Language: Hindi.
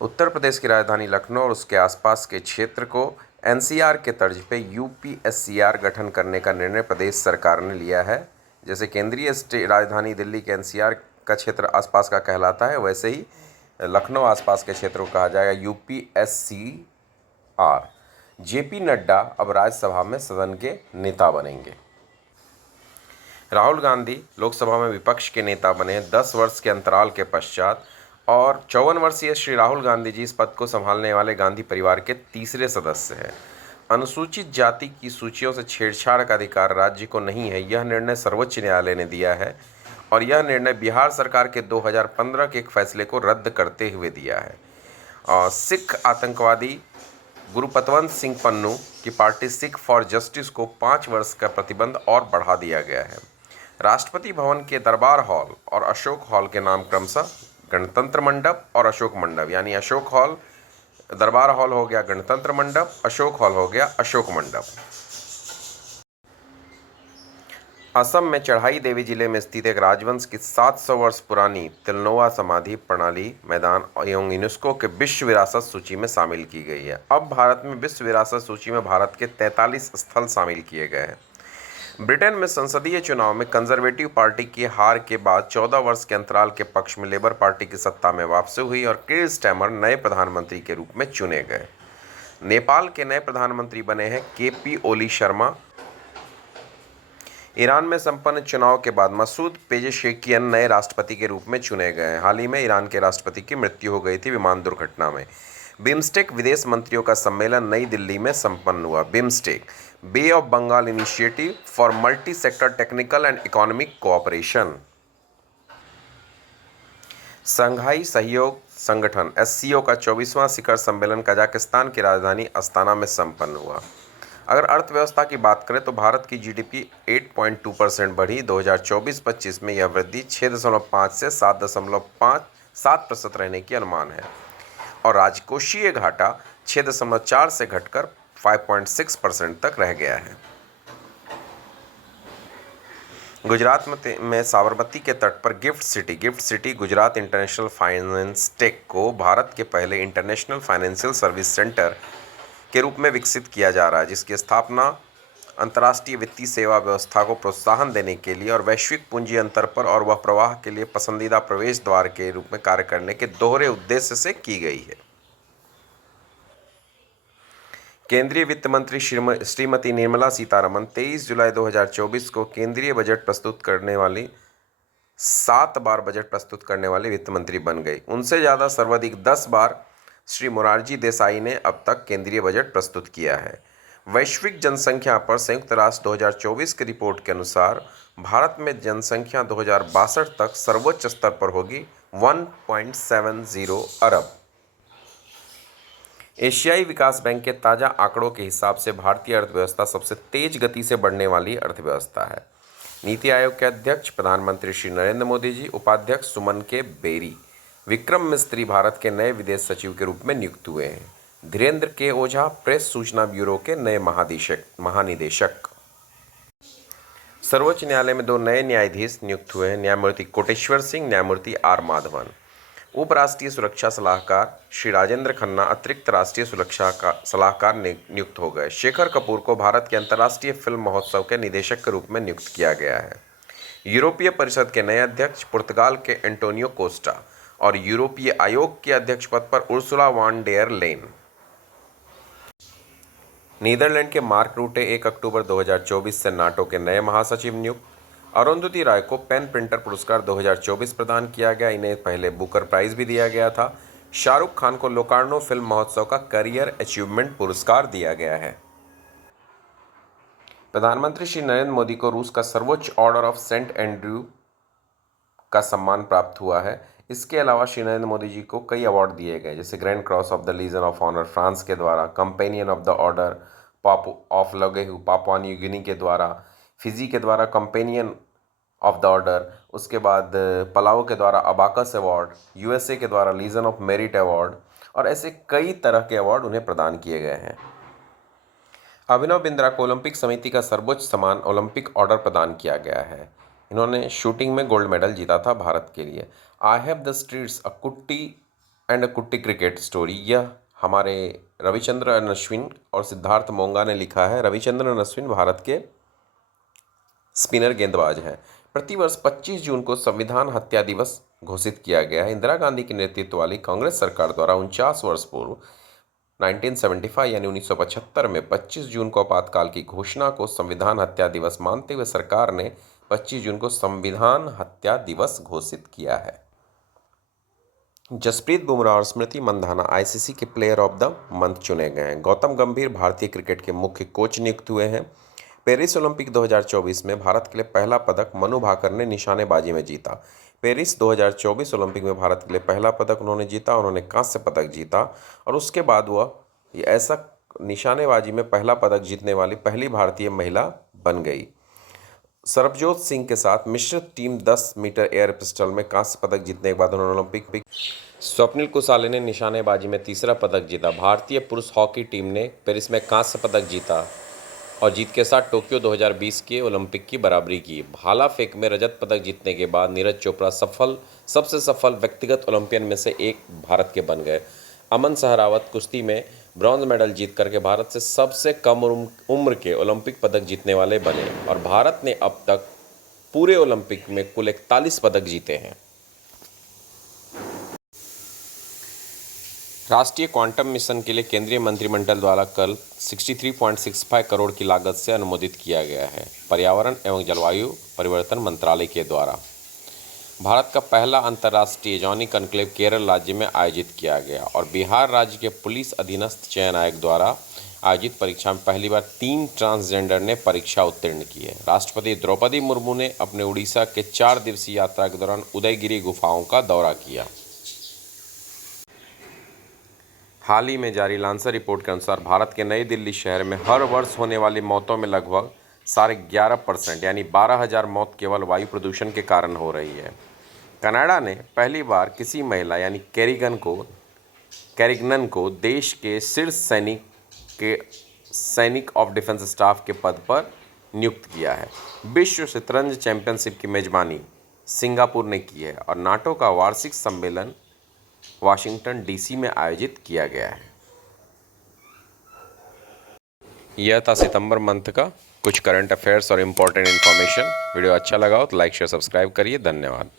उत्तर प्रदेश की राजधानी लखनऊ और उसके आसपास के क्षेत्र को एनसीआर के तर्ज पे यूपीएससीआर गठन करने का निर्णय प्रदेश सरकार ने लिया है। जैसे केंद्रीय राजधानी दिल्ली के एनसीआर का क्षेत्र आसपास का कहलाता है, वैसे ही लखनऊ आसपास के क्षेत्रों को कहा जाएगा यूपीएससीआर। जेपी नड्डा अब राज्यसभा में सदन के नेता बनेंगे। राहुल गांधी लोकसभा में विपक्ष के नेता बने 10 वर्ष के अंतराल के पश्चात, और 54 वर्षीय श्री राहुल गांधी जी इस पद को संभालने वाले गांधी परिवार के तीसरे सदस्य हैं। अनुसूचित जाति की सूचियों से छेड़छाड़ का अधिकार राज्य को नहीं है, यह निर्णय सर्वोच्च न्यायालय ने दिया है, और यह निर्णय बिहार सरकार के 2015 के एक फैसले को रद्द करते हुए दिया है। सिख आतंकवादी गुरुपतवंत सिंह पन्नू की पार्टी सिख फॉर जस्टिस को 5 वर्ष का प्रतिबंध और बढ़ा दिया गया है। राष्ट्रपति भवन के दरबार हॉल और अशोक हॉल के नाम क्रमशः गणतंत्र मंडप और अशोक मंडप, यानी अशोक हॉल, दरबार हॉल हो गया गणतंत्र मंडप, अशोक हॉल हो गया अशोक मंडप। असम में चढ़ाई देवी जिले में स्थित एक राजवंश की 700 वर्ष पुरानी तिलनोआ समाधि प्रणाली मैदान एवं यूनेस्को के विश्व विरासत सूची में शामिल की गई है। अब भारत में विश्व विरासत सूची में भारत के 43 स्थल शामिल किए गए हैं। ब्रिटेन में संसदीय चुनाव में कंजर्वेटिव पार्टी की हार के बाद 14 वर्ष के अंतराल के पक्ष में लेबर पार्टी की सत्ता में वापसी हुई और कीर स्टारमर नए प्रधानमंत्री के रूप में चुने गए। नेपाल के नए प्रधानमंत्री बने हैं केपी ओली शर्मा। ईरान में संपन्न चुनाव के बाद मसूद पेजेशकियान नए राष्ट्रपति के रूप में चुने गए। हाल ही में ईरान के राष्ट्रपति की मृत्यु हो गई थी विमान दुर्घटना में। बिम्स्टेक विदेश मंत्रियों का सम्मेलन नई दिल्ली में संपन्न हुआ। BIMSTEC Bay of Bengal initiative for multi sector technical and economic cooperation. Shanghai सहयोग संगठन एससीओ का 24वां शिखर सम्मेलन कजाकिस्तान की राजधानी अस्ताना में संपन्न हुआ। अगर अर्थव्यवस्था की बात करें तो भारत की जीडीपी 8.2% बढ़ी। 2024-25 में यह वृद्धि 6.5 से 7.7% रहने की अनुमान है, और राजकोषीय घाटा 6.4 से घटकर 5.6% तक रह गया है। गुजरात में साबरमती के तट पर gift city Gujarat international finance take को भारत के पहले इंटरनेशनल फाइनेंशियल सर्विस सेंटर के रूप में विकसित किया जा रहा है, जिसकी स्थापना अंतर्राष्ट्रीय वित्तीय सेवा व्यवस्था को प्रोत्साहन देने के लिए और वैश्विक पूंजी अंतर पर और वह प्रवाह के लिए पसंदीदा प्रवेश द्वार के रूप में कार्य करने के दोहरे उद्देश्य से की गई है। केंद्रीय वित्त मंत्री श्रीमती निर्मला सीतारमण 23 जुलाई 2024 को केंद्रीय बजट प्रस्तुत करने वाली 7 बार बजट प्रस्तुत करने वाली वित्त मंत्री बन गई। उनसे ज़्यादा सर्वाधिक 10 बार श्री मोरारजी देसाई ने अब तक केंद्रीय बजट प्रस्तुत किया है। वैश्विक जनसंख्या पर संयुक्त राष्ट्र 2024 की रिपोर्ट के अनुसार भारत में जनसंख्या 2062 तक सर्वोच्च स्तर पर होगी 1.70 अरब। एशियाई विकास बैंक के ताज़ा आंकड़ों के हिसाब से भारतीय अर्थव्यवस्था सबसे तेज गति से बढ़ने वाली अर्थव्यवस्था है। नीति आयोग के अध्यक्ष प्रधानमंत्री श्री नरेंद्र मोदी जी, उपाध्यक्ष सुमन के बेरी, विक्रम मिस्त्री भारत के नए विदेश सचिव के रूप में नियुक्त हुए हैं। धीरेन्द्र के ओझा प्रेस सूचना ब्यूरो के नए महानिदेशक। सर्वोच्च न्यायालय में 2 नए न्यायाधीश नियुक्त हुए हैं, न्यायमूर्ति कोटेश्वर सिंह, न्यायमूर्ति आर माधवन। उपराष्ट्रीय सुरक्षा सलाहकार श्री राजेंद्र खन्ना अतिरिक्त राष्ट्रीय सुरक्षा का सलाहकार नियुक्त हो गए। शेखर कपूर को भारत के अंतर्राष्ट्रीय फिल्म महोत्सव के निदेशक के रूप में नियुक्त किया गया है। यूरोपीय परिषद के नए अध्यक्ष पुर्तगाल के एंटोनियो कोस्टा और यूरोपीय आयोग के अध्यक्ष पद पर उर्सुला वॉन डेयर लेन। नीदरलैंड के मार्क रूटे 1 अक्टूबर 2024 से नाटो के नए महासचिव नियुक्त। अरुंधति राय को पेन प्रिंटर पुरस्कार 2024 प्रदान किया गया। इन्हें पहले बुकर प्राइज भी दिया गया था। शाहरुख खान को लोकार्नो फिल्म महोत्सव का करियर अचीवमेंट पुरस्कार दिया गया है। प्रधानमंत्री श्री नरेंद्र मोदी को रूस का सर्वोच्च ऑर्डर ऑफ सेंट एंड्रयू का सम्मान प्राप्त हुआ है। इसके अलावा श्री नरेंद्र मोदी जी को कई अवार्ड दिए गए, जैसे Grand Cross of the Legion of Honour France के द्वारा, Companion of the Order of Logohu Papua New Guinea के द्वारा, फिजी के द्वारा कंपेनियन ऑफ द ऑर्डर, उसके बाद पलाओ के द्वारा अबाकस अवार्ड, यूएसए के द्वारा लीजन ऑफ मेरिट अवार्ड, और ऐसे कई तरह के अवार्ड उन्हें प्रदान किए गए हैं। अभिनव बिंद्रा को ओलंपिक समिति का सर्वोच्च सम्मान ओलंपिक ऑर्डर प्रदान किया गया है। इन्होंने शूटिंग में गोल्ड मेडल जीता था भारत के लिए। आई हैव द स्ट्रीट्स अ कुट्टी एंड कुट्टी क्रिकेट स्टोरी, यह हमारे रविचंद्रन अश्विन और सिद्धार्थ मोंगा ने लिखा है। रविचंद्रन अश्विन भारत के स्पिनर गेंदबाज हैं। प्रतिवर्ष 25 जून को संविधान हत्या दिवस घोषित किया गया है। इंदिरा गांधी के नेतृत्व वाली कांग्रेस सरकार द्वारा 49 वर्ष पूर्व 1975 यानी 1975 में 25 जून को आपातकाल की घोषणा को संविधान हत्या दिवस मानते हुए सरकार ने 25 जून को संविधान हत्या दिवस घोषित किया है। जसप्रीत बुमराह और स्मृति मंधाना आईसीसी के प्लेयर ऑफ द मंथ चुने गए हैं। गौतम गंभीर भारतीय क्रिकेट के मुख्य कोच नियुक्त हुए हैं। पेरिस ओलंपिक 2024 में भारत के लिए पहला पदक मनु भाकर ने निशानेबाजी में जीता। पेरिस 2024 ओलंपिक में भारत के लिए पहला पदक उन्होंने जीता। उन्होंने कांस्य पदक जीता और उसके बाद वह ऐसा निशानेबाजी में पहला पदक जीतने वाली पहली भारतीय महिला बन गई। सरबजोत सिंह के साथ मिश्रित टीम 10 मीटर एयर पिस्टल में कांस्य पदक जीतने के बाद उन्होंने ओलंपिक। स्वप्निल कुसाले ने निशानेबाजी में तीसरा पदक जीता। भारतीय पुरुष हॉकी टीम ने पेरिस में कांस्य पदक जीता और जीत के साथ टोक्यो 2020 के ओलंपिक की बराबरी की। भाला फेंक में रजत पदक जीतने के बाद नीरज चोपड़ा सबसे सफल व्यक्तिगत ओलंपियन में से एक भारत के बन गए। अमन सहरावत कुश्ती में ब्रॉन्ज मेडल जीत करके भारत से सबसे कम उम्र के ओलंपिक पदक जीतने वाले बने और भारत ने अब तक पूरे ओलंपिक में कुल 41 पदक जीते हैं। राष्ट्रीय क्वांटम मिशन के लिए केंद्रीय मंत्रिमंडल द्वारा कल 63.65 करोड़ की लागत से अनुमोदित किया गया है। पर्यावरण एवं जलवायु परिवर्तन मंत्रालय के द्वारा भारत का पहला अंतर्राष्ट्रीय जॉनी कॉन्क्लेव केरल राज्य में आयोजित किया गया और बिहार राज्य के पुलिस अधीनस्थ चयन आयोग द्वारा आयोजित परीक्षा में पहली बार 3 ट्रांसजेंडर ने परीक्षा उत्तीर्ण की है। राष्ट्रपति द्रौपदी मुर्मू ने अपने उड़ीसा के 4 दिवसीय यात्रा के दौरान उदयगिरी गुफाओं का दौरा किया। हाल ही में जारी लांसर रिपोर्ट के अनुसार भारत के नई दिल्ली शहर में हर वर्ष होने वाली मौतों में लगभग 11.5% यानी 12,000 मौत केवल वायु प्रदूषण के कारण हो रही है। कनाडा ने पहली बार किसी महिला यानी कैरिगनन को देश के शीर्ष सैनिक ऑफ डिफेंस स्टाफ के पद पर नियुक्त किया है। विश्व शतरंज चैंपियनशिप की मेजबानी सिंगापुर ने की है और नाटो का वार्षिक सम्मेलन वाशिंगटन डीसी में आयोजित किया गया है। यह था सितंबर मंथ का कुछ करंट अफेयर्स और इम्पोर्टेंट इन्फॉर्मेशन। वीडियो अच्छा लगा हो तो लाइक शेयर सब्सक्राइब करिए। धन्यवाद।